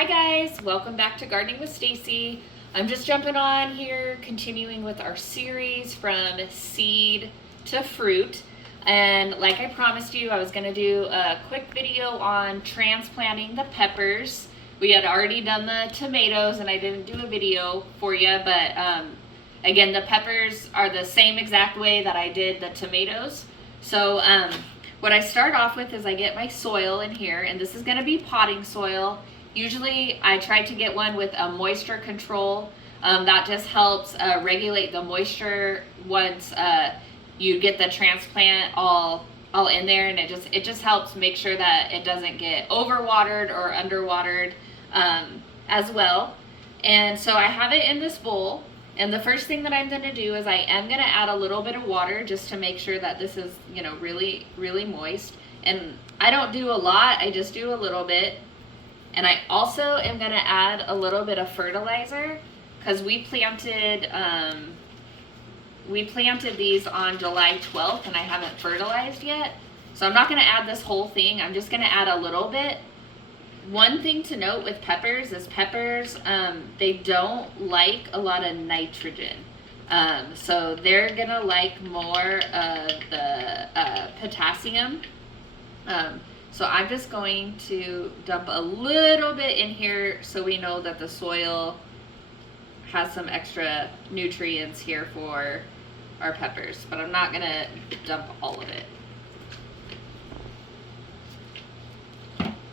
Hi guys, welcome back to Gardening with Stacy. I'm just jumping on here, continuing with our series from seed to fruit. And like I promised you, I was going to do a quick video on transplanting the peppers. We had already done the tomatoes and I didn't do a video for you, but again, the peppers are the same exact way that I did the tomatoes. So what I start off with is I get my soil in here, and this is going to be potting soil. Usually I try to get one with a moisture control. That just helps regulate the moisture once you get the transplant all in there, and it just helps make sure that it doesn't get overwatered or underwatered as well. And so I have it in this bowl, and the first thing that I'm going to do is I am going to add a little bit of water just to make sure that this is, you know, really moist. And I don't do a lot, I just do a little bit. And I also am going to add a little bit of fertilizer because we planted these on July 12th and I haven't fertilized yet. So I'm not going to add this whole thing. I'm just going to add a little bit. One thing to note with peppers is they don't like a lot of nitrogen. So they're going to like more of the potassium. So I'm just going to dump a little bit in here so we know that the soil has some extra nutrients here for our peppers, but I'm not going to dump all of it.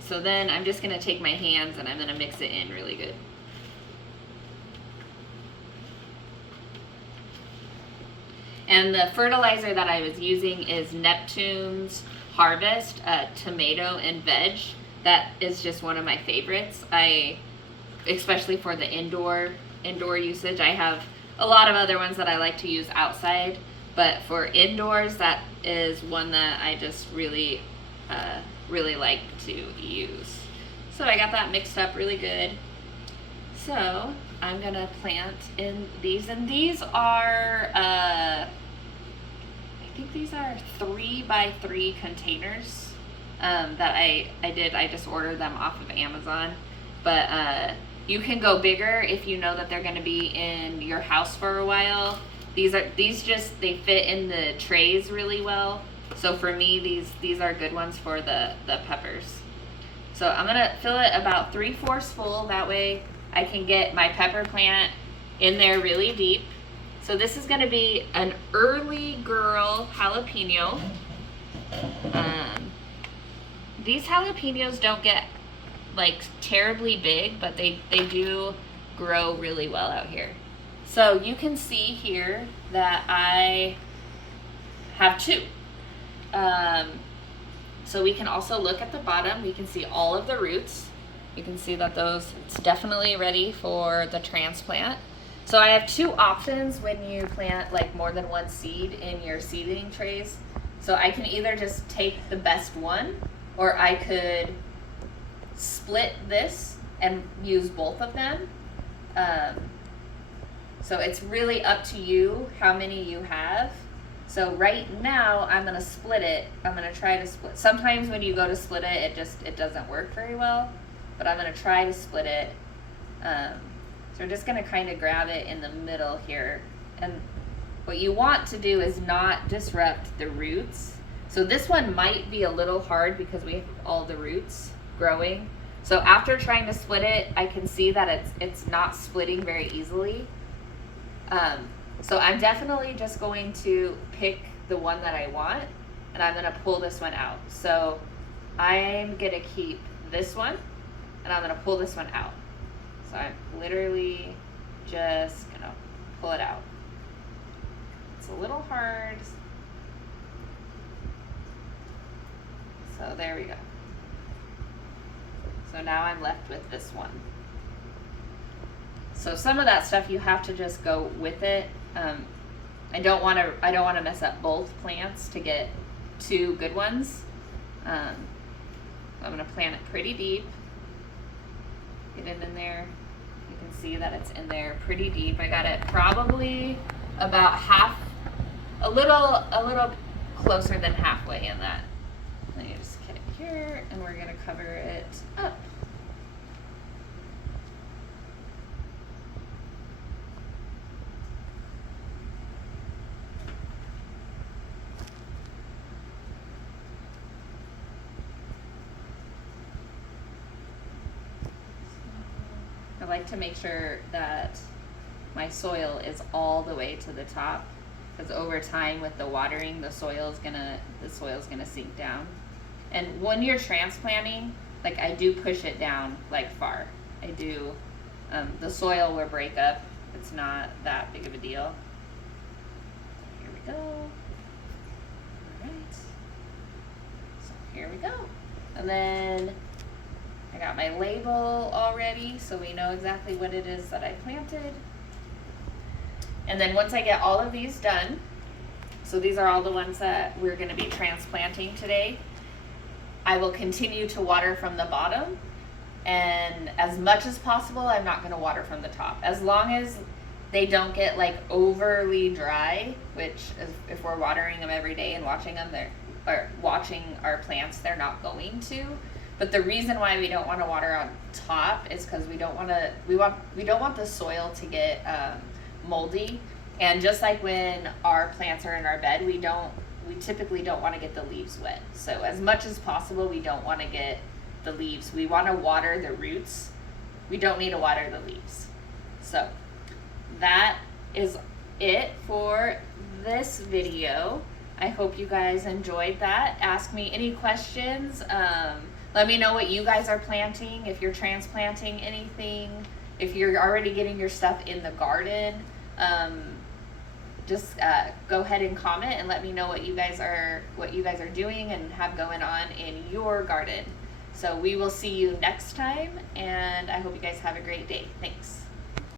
So then I'm just going to take my hands and I'm going to mix it in really good. And the fertilizer that I was using is Neptune's Harvest tomato and veg. That is just one of my favorites. Especially for the indoor usage. I have a lot of other ones that I like to use outside, but for indoors, that is one that I just really like to use. So I got that mixed up really good. So I'm gonna plant in these, and these are I think these are 3x3 containers that I did. I just ordered them off of Amazon, but you can go bigger if you know that they're going to be in your house for a while. These they fit in the trays really well. So for me, these are good ones for the peppers. So I'm gonna fill it about 3/4 full. That way I can get my pepper plant in there really deep. So this is going to be an early girl jalapeno. These jalapenos don't get like terribly big, but they do grow really well out here. So you can see here that I have two. So we can also look at the bottom. We can see all of the roots. You can see that it's definitely ready for the transplant. So I have two options when you plant like more than one seed in your seedling trays. So I can either just take the best one, or I could split this and use both of them. So it's really up to you how many you have. So right now I'm gonna split it. I'm gonna try to split. Sometimes when you go to split it, it doesn't work very well, but I'm gonna try to split it. So we're just going to kind of grab it in the middle here. And what you want to do is not disrupt the roots. So this one might be a little hard because we have all the roots growing. So after trying to split it, I can see that it's not splitting very easily. So I'm definitely just going to pick the one that I want, and I'm going to pull this one out. So I'm going to keep this one, and I'm going to pull this one out. So I'm literally just gonna pull it out. It's a little hard. So there we go. So now I'm left with this one. So some of that stuff you have to just go with it. I don't want to mess up both plants to get two good ones. I'm gonna plant it pretty deep. Get it in there. You can see that it's in there pretty deep. I got it probably about a little closer than halfway in that. Let me just get it here, and we're gonna cover it up. like to make sure that my soil is all the way to the top, because over time with the watering, the soil's gonna sink down. And when you're transplanting, like I do push it down like far. I do. The soil will break up. It's not that big of a deal. Here we go. All right. So here we go. And then I got my label already, so we know exactly what it is that I planted. And then once I get all of these done, so these are all the ones that we're going to be transplanting today, I will continue to water from the bottom, and as much as possible I'm not going to water from the top, as long as they don't get like overly dry, which is, if we're watering them every day and watching them, or watching our plants, they're not going to. But the reason why we don't want to water on top is because we don't want the soil to get moldy. And just like when our plants are in our bed, we typically don't want to get the leaves wet. So as much as possible, we don't want to get the leaves. We want to water the roots. We don't need to water the leaves. So that is it for this video. I hope you guys enjoyed that. Ask me any questions. Let me know what you guys are planting, if you're transplanting anything, if you're already getting your stuff in the garden. Just go ahead and comment and let me know what you guys are doing and have going on in your garden. So we will see you next time, and I hope you guys have a great day. Thanks.